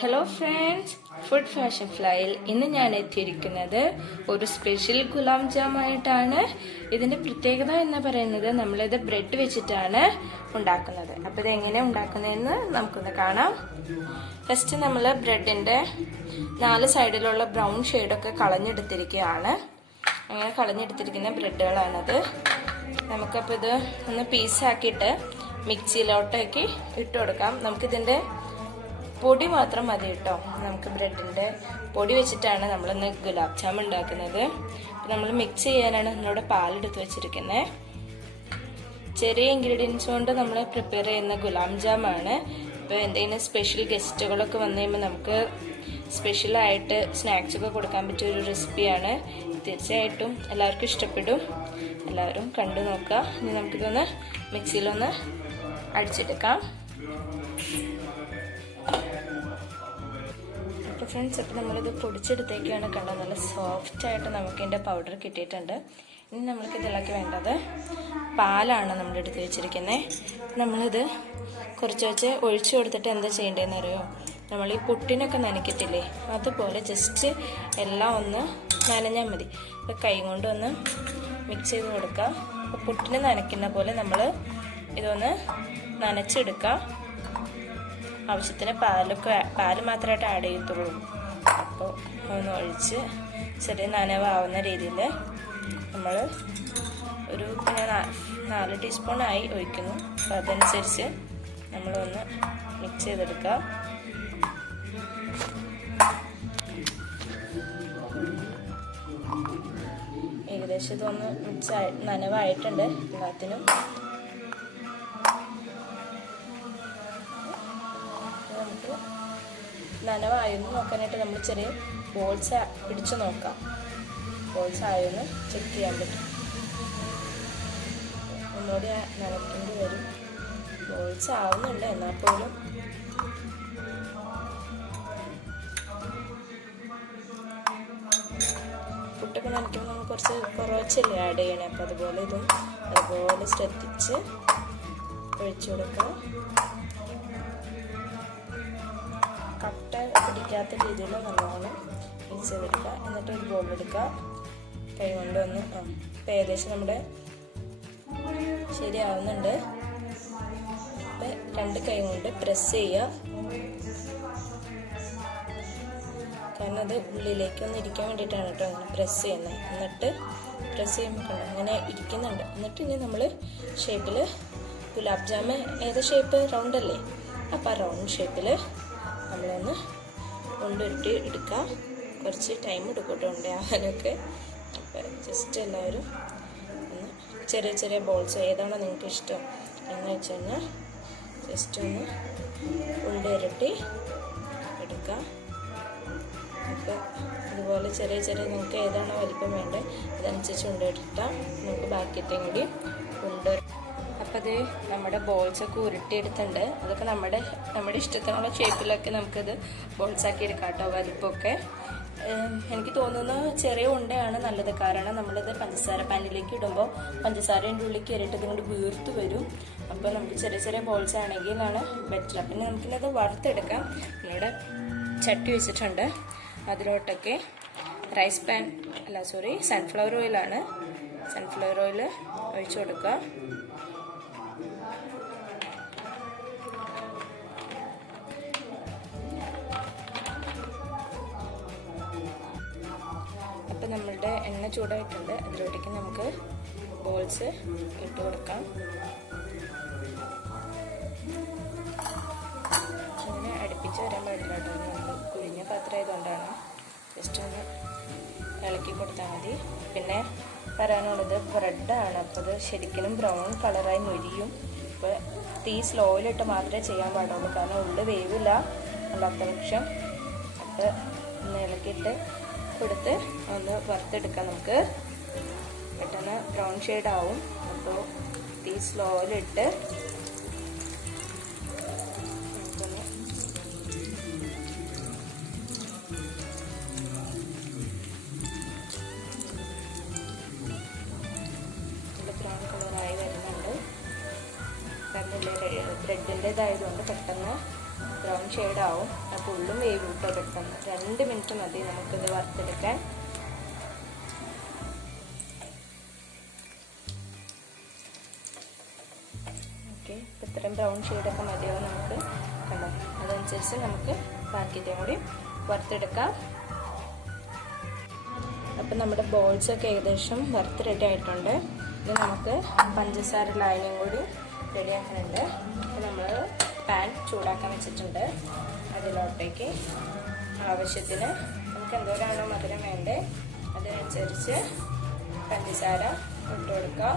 Hello friends, food fashion ഫ്ലൈയിൽ ഇന്ന് ഞാൻ എത്തിയിരിക്കുന്നത് ഒരു സ്പെഷ്യൽ ഗുലാബ് ജാമായിട്ടാണ്. ഇതിൻ്റെ പ്രത്യേകത എന്ന് പറയുന്നത് നമ്മളിത് ബ്രെഡ് വെച്ചിട്ടാണ് ഉണ്ടാക്കുന്നത്. അപ്പോൾ ഇത് എങ്ങനെ ഉണ്ടാക്കുന്നതെന്ന് നമുക്കൊന്ന് കാണാം. ഫസ്റ്റ് നമ്മൾ ബ്രെഡിൻ്റെ 4 സൈഡിലുള്ള ബ്രൗൺ ഷെയ്ഡൊക്കെ കളഞ്ഞെടുത്തിരിക്കുകയാണ്. അങ്ങനെ കളഞ്ഞെടുത്തിരിക്കുന്ന ബ്രെഡുകളാണത്. നമുക്കപ്പോൾ ഇത് ഒന്ന് പീസാക്കിയിട്ട് മിക്സിയിലോട്ടേക്ക് ഇട്ട് കൊടുക്കാം. നമുക്കിതിൻ്റെ പൊടി മാത്രം മതി കേട്ടോ. നമുക്ക് ബ്രെഡിൻ്റെ പൊടി വെച്ചിട്ടാണ് നമ്മളിന്ന് ഗുലാബ് ജാമുൻ ഉണ്ടാക്കുന്നത്. നമ്മൾ മിക്സ് ചെയ്യാനാണ് നമ്മളിവിടെ പാലെടുത്ത് വെച്ചിരിക്കുന്നത്. ചെറിയ ഇൻഗ്രീഡിയൻസ് കൊണ്ട് നമ്മൾ പ്രിപ്പയർ ചെയ്യുന്ന ഗുലാബ് ജാമാണ്. ഇപ്പോൾ എന്തെങ്കിലും സ്പെഷ്യൽ ഗസ്റ്റുകളൊക്കെ വന്നു കഴിയുമ്പോൾ നമുക്ക് സ്പെഷ്യലായിട്ട് സ്നാക്സൊക്കെ കൊടുക്കാൻ പറ്റിയ ഒരു റെസിപ്പിയാണ്. തീർച്ചയായിട്ടും എല്ലാവർക്കും ഇഷ്ടപ്പെടും. എല്ലാവരും കണ്ടു നോക്കുക. ഇനി നമുക്കിതൊന്ന് മിക്സിയിലൊന്ന് അടിച്ചെടുക്കാം. അപ്പോൾ ഫ്രണ്ട്സ്, അപ്പോൾ നമ്മളിത് പൊടിച്ചെടുത്തേക്കാണ് കണ്ടത്. നല്ല സോഫ്റ്റായിട്ട് നമുക്ക് ഇതിൻ്റെ പൗഡർ കിട്ടിയിട്ടുണ്ട്. ഇനി നമ്മൾക്ക് ഇതിലേക്ക് വേണ്ടത് പാലാണ് നമ്മൾ എടുത്ത് വെച്ചിരിക്കുന്നത്. നമ്മളിത് കുറച്ച് വെച്ച് ഒഴിച്ചു കൊടുത്തിട്ട് എന്താ ചെയ്യേണ്ടതെന്ന് അറിയോ? നമ്മൾ ഈ പുട്ടിനൊക്കെ നനയ്ക്കത്തില്ലേ, അതുപോലെ ജസ്റ്റ് എല്ലാം ഒന്ന് നനഞ്ഞാൽ മതി. അപ്പോൾ കൈ കൊണ്ടൊന്ന് മിക്സ് ചെയ്ത് കൊടുക്കുക. അപ്പോൾ പുട്ടിന് നനയ്ക്കുന്ന പോലെ നമ്മൾ ഇതൊന്ന് നനച്ചെടുക്കുക. ആവശ്യത്തിന് പാല് മാത്രമായിട്ട് ആഡ് ചെയ്യത്തുള്ളൂ. അപ്പോൾ ഒന്ന് ഒഴിച്ച് ചെറിയ നനവാവുന്ന രീതിയിൽ നമ്മൾ ഒരു 4 ടീസ്പൂണായി ഒഴിക്കുന്നു. അപ്പോൾ അതനുസരിച്ച് നമ്മളൊന്ന് മിക്സ് ചെയ്തെടുക്കുക. ഏകദേശം ഇതൊന്ന് നനവായിട്ടുണ്ട് എല്ലാത്തിനും. നമുക്ക് നനവായൊന്ന് നോക്കാനായിട്ട് നമ്മൾ ചെറിയ ബോൾസ് പിടിച്ച് നോക്കാം. ബോൾസ് ആയൊന്ന് ചെക്ക് ചെയ്യാൻ പറ്റും. ഒന്നുകൂടി നനയ്ക്കേണ്ടി വരും. ബോൾസ് ആവുന്നുണ്ട്, എന്നാൽ പോലും പുട്ടൊക്കെ നനയ്ക്കുമ്പോൾ നമ്മൾ കുറച്ച് കുറച്ചല്ലേ ആഡ് ചെയ്യണേ. അപ്പോൾ അതുപോലെ ഇതും അതുപോലെ ശ്രദ്ധിച്ച് ഒഴിച്ചു കൊടുക്കുക. കട്ട പിടിക്കാത്ത രീതിയിൽ നല്ലോണം മിക്സ് ചെയ്തെടുക്കുക. എന്നിട്ട് ഒരു ബോൾ എടുക്കുക. കൈ കൊണ്ട് ഒന്ന് ഇപ്പം ഏകദേശം നമ്മുടെ ശരിയാവുന്നുണ്ട്. അപ്പം 2 കൈ കൊണ്ട് പ്രസ് ചെയ്യുക. കാരണം അത് ഉള്ളിലേക്കൊന്ന് ഇരിക്കാൻ വേണ്ടിയിട്ടാണ് കേട്ടോ അങ്ങനെ പ്രസ് ചെയ്യുന്നത്. എന്നിട്ട് പ്രസ് ചെയ്യുമ്പോൾ അങ്ങനെ ഇരിക്കുന്നുണ്ട്. എന്നിട്ട് ഇനി നമ്മൾ ഷേപ്പിൽ ഗുലാബ് ജാമുൻ ഏത് ഷേപ്പ്? റൗണ്ട് അല്ലേ? അപ്പോൾ ആ റൗണ്ട് ഷേപ്പിൽ നമ്മളൊന്ന് കൊണ്ടുവരുത്തി എടുക്കുക. കുറച്ച് ടൈം എടുക്കട്ടെ ഉണ്ടാകാനൊക്കെ. അപ്പോൾ ജസ്റ്റ് എല്ലാവരും ഒന്ന് ചെറിയ ചെറിയ ബോൾസ് ഏതാണോ നിങ്ങൾക്ക് ഇഷ്ടം എന്ന് വെച്ച് കഴിഞ്ഞാൽ ജസ്റ്റ് ഒന്ന് കൊണ്ടുവരട്ടി എടുക്കുക. അപ്പോൾ ഇതുപോലെ ചെറിയ ചെറിയ നിങ്ങൾക്ക് ഏതാണോ വലിപ്പം വേണ്ടത് അതനുസരിച്ച് കൊണ്ടുവരട്ടാൽ നമുക്ക് ബാക്കിയത്തെയും കൂടി കൊണ്ടുവരും. അപ്പോൾ അത് നമ്മുടെ ബോൾസൊക്കെ ഉരുട്ടിയെടുത്തിട്ടുണ്ട്. അതൊക്കെ നമ്മുടെ ഇഷ്ടത്തിനുള്ള ഷേപ്പിലൊക്കെ നമുക്കത് ബോൾസാക്കി എടുക്കാം കേട്ടോ. വലിപ്പമൊക്കെ എനിക്ക് തോന്നുന്നു ചെറിയ ഉണ്ടയാണ് നല്ലത്. കാരണം നമ്മളിത് പഞ്ചസാര പാനിലേക്ക് ഇടുമ്പോൾ പഞ്ചസാരേൻ്റെ ഉള്ളിൽ കയറിയിട്ട് ഇതുകൊണ്ട് വീർത്ത് വരും. അപ്പോൾ നമുക്ക് ചെറിയ ചെറിയ ബോൾസ് ആണെങ്കിലാണ് ബെറ്റർ. പിന്നെ നമുക്കിന്നത് വറുത്തെടുക്കാം. ഇവിടെ ചട്ടി വെച്ചിട്ടുണ്ട്. അതിലോട്ടൊക്കെ സൺഫ്ലവർ ഓയിലാണ്. സൺഫ്ലവർ ഓയിൽ ഒഴിച്ചു കൊടുക്കുക. അപ്പം നമ്മളുടെ എണ്ണ ചൂടായിട്ടുണ്ട്. അതിലോട്ടേക്ക് നമുക്ക് ബോൾസ് ഇട്ട് കൊടുക്കാം. അങ്ങനെ അടുപ്പിച്ച് വരാൻ പാടില്ല കേട്ടോ. നമ്മൾ കുഴിഞ്ഞ പാത്രം ആയതുകൊണ്ടാണ്. ജസ്റ്റ് ഒന്ന് ഇളക്കി കൊടുത്താൽ മതി. പിന്നെ പറയാനുള്ളത് ബ്രെഡാണ്. അപ്പോൾ അത് ശരിക്കും ബ്രൗൺ കളറായി മൊരിയും. അപ്പോൾ തീ സ്ലോയിലിട്ട് മാത്രമേ ചെയ്യാൻ പാടുള്ളൂ. കാരണം ഉള്ളിൽ വേവില്ല അല്ലാത്ത പക്ഷം. അപ്പോൾ ഒന്ന് ഇളക്കിയിട്ട് കൊടുത്ത് ഒന്ന് വറുത്തെടുക്കാം. നമുക്ക് പെട്ടെന്ന് ബ്രൗൺ ഷെയ്ഡ് ആവും. അപ്പോൾ തീ സ്ലോയിലിട്ട് നമുക്കൊന്ന് ബ്രൗൺ കളറായി വരുന്നുണ്ട്. കാരണം ബ്രെഡിൻ്റേതായതുകൊണ്ട് പെട്ടെന്ന് ബ്രൗൺ ഷെയ്ഡാവും. അപ്പോൾ ഉള്ളും വേവ് ഇട്ടോ പെട്ടെന്ന്. 2 മിനിറ്റ് മതി നമുക്കിത് വറുത്തെടുക്കാൻ. ഓക്കെ, ഇപ്പോൾ ഇത്രയും ബ്രൗൺ ഷെയ്ഡൊക്കെ മതിയാവും നമുക്ക്. കണ്ടോ, അതനുസരിച്ച് നമുക്ക് ബാക്കിയിട്ടേയും കൂടി വറുത്തെടുക്കാം. അപ്പം നമ്മുടെ ബോൾസൊക്കെ ഏകദേശം വറുത്ത് റെഡി ആയിട്ടുണ്ട്. ഇനി നമുക്ക് പഞ്ചസാര ലായനിയും കൂടി റെഡിയാക്കാനുണ്ട്. അപ്പോൾ നമ്മൾ പാൻ ചൂടാക്കാൻ വെച്ചിട്ടുണ്ട്. അതിലോട്ടേക്ക് ആവശ്യത്തിന് നമുക്ക് എന്തോരാണോ മധുരം വേണ്ടേ അതിനനുസരിച്ച് പഞ്ചസാര ഇട്ട് കൊടുക്കുക.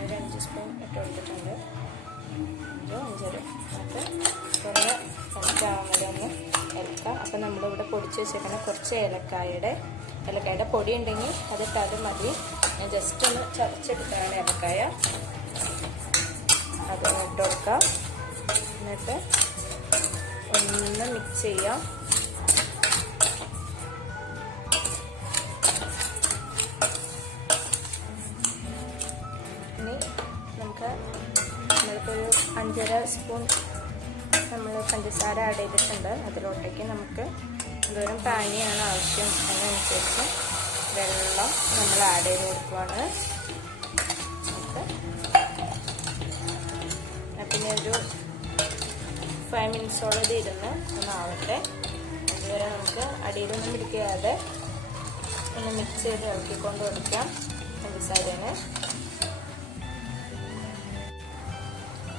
ഒരു 5 സ്പൂൺ ഇട്ട് കൊടുത്തിട്ടുണ്ട്. 5 നമുക്ക് ഒന്ന് പഞ്ചാമര ഒന്ന് ഇളക്കാം. അപ്പം നമ്മളിവിടെ പൊടിച്ച് വെച്ചേക്കുന്ന കുറച്ച് ഏലക്കായുടെ പൊടി ഉണ്ടെങ്കിൽ അതിട്ടാലും മതി. ഞാൻ ജസ്റ്റ് ഒന്ന് ചതച്ചെടുത്താണ് ഏലക്കായ. അതൊന്ന് ഇട്ട് കൊടുക്കാം. എന്നിട്ട് ഒന്ന് മിക്സ് ചെയ്യാം. ഇനി നമുക്ക് നമ്മൾക്കൊരു 5.5 സ്പൂൺ നമ്മൾ പഞ്ചസാര ആഡ് ചെയ്തിട്ടുണ്ട്. അതിലോട്ടേക്ക് നമുക്ക് എന്തോരം പാനിയാണ് ആവശ്യം അതിനനുസരിച്ച് വെള്ളം നമ്മൾ ആഡ് ചെയ്ത് കൊടുക്കുവാണ്. പിന്നെ ഒരു 5 മിനിറ്റ്സോളം ഇത് ഇരുന്ന് ഒന്നാവട്ടെ. അതുവരെ നമുക്ക് അടിയിലൊന്നും പിടിക്കാതെ ഒന്ന് മിക്സ് ചെയ്ത് ഇളക്കിക്കൊണ്ട് കൊടുക്കാം പഞ്ചസാരേനെ.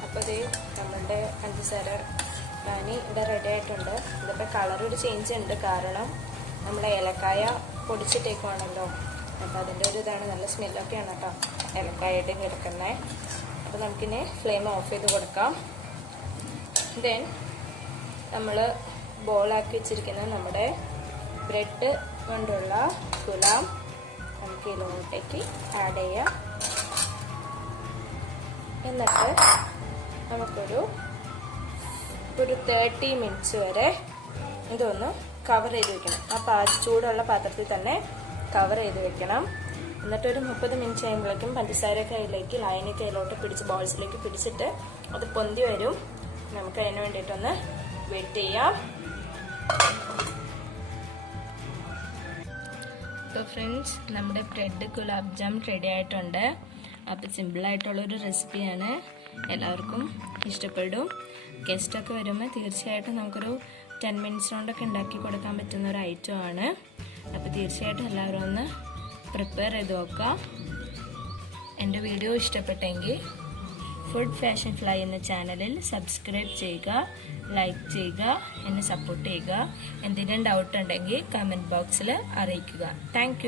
അപ്പോൾ ഇത് നമ്മളുടെ പഞ്ചസാര പാനി ഇവിടെ റെഡി ആയിട്ടുണ്ട്. ഇതിപ്പോൾ കളറൊരു ചേഞ്ച് ഉണ്ട്, കാരണം നമ്മൾ ഏലക്കായ പൊടിച്ചിട്ടേക്കുവാണല്ലോ. അപ്പോൾ അതിൻ്റെ ഒരു ഇതാണ്. നല്ല സ്മെല്ലൊക്കെയാണ് കേട്ടോ ഏലക്കായായിട്ട് കിടക്കുന്നത്. അപ്പോൾ നമുക്കിനി ഫ്ലെയിം ഓഫ് ചെയ്ത് കൊടുക്കാം. ദെൻ നമ്മൾ ബോളാക്കി വെച്ചിരിക്കുന്ന നമ്മുടെ ബ്രെഡ് കൊണ്ടുള്ള ഗുലാബ് നമുക്ക് ഇതിലോട്ടേക്ക് ആഡ് ചെയ്യാം. എന്നിട്ട് നമുക്കൊരു 30 മിനിറ്റ്സ് വരെ ഇതൊന്ന് കവർ ചെയ്ത് വെക്കണം. ആ ചൂടുള്ള പാത്രത്തിൽ തന്നെ കവർ ചെയ്ത് വെക്കണം. എന്നിട്ടൊരു 30 മിനിറ്റ് കഴിയുമ്പോഴേക്കും പഞ്ചസാര കയ്യിലേക്ക് ലായനി കയ്യിലോട്ട് പിടിച്ച് ബോൾസിലേക്ക് പിടിച്ചിട്ട് അത് പൊന്തി വരും. നമുക്ക് അതിന് വേണ്ടിയിട്ടൊന്ന് വെയിറ്റ് ചെയ്യാം. അപ്പോൾ ഫ്രണ്ട്സ്, നമ്മുടെ ബ്രെഡ് ഗുലാബ് ജാം റെഡി ആയിട്ടുണ്ട്. അപ്പോൾ സിമ്പിളായിട്ടുള്ളൊരു റെസിപ്പിയാണ്, എല്ലാവർക്കും ഇഷ്ടപ്പെടും. ഗസ്റ്റൊക്കെ വരുമ്പോൾ തീർച്ചയായിട്ടും നമുക്കൊരു 10 മിനിറ്റ്സ് കൊണ്ടൊക്കെ ഉണ്ടാക്കി കൊടുക്കാൻ പറ്റുന്ന ഒരു ഐറ്റമാണ്. അപ്പോൾ തീർച്ചയായിട്ടും എല്ലാവരും ഒന്ന് പ്രിപ്പയർ ചെയ്ത് നോക്കുക. എൻ്റെ വീഡിയോ ഇഷ്ടപ്പെട്ടെങ്കിൽ ഫുഡ് ഫാഷൻ ഫ്ലൈ എന്ന ചാനലിൽ സബ്സ്ക്രൈബ് ചെയ്യുക, ലൈക്ക് ചെയ്യുക, എന്നെ സപ്പോർട്ട് ചെയ്യുക. എന്തെങ്കിലും ഡൗട്ട് ഉണ്ടെങ്കിൽ കമൻറ്റ് ബോക്സിൽ അറിയിക്കുക. താങ്ക്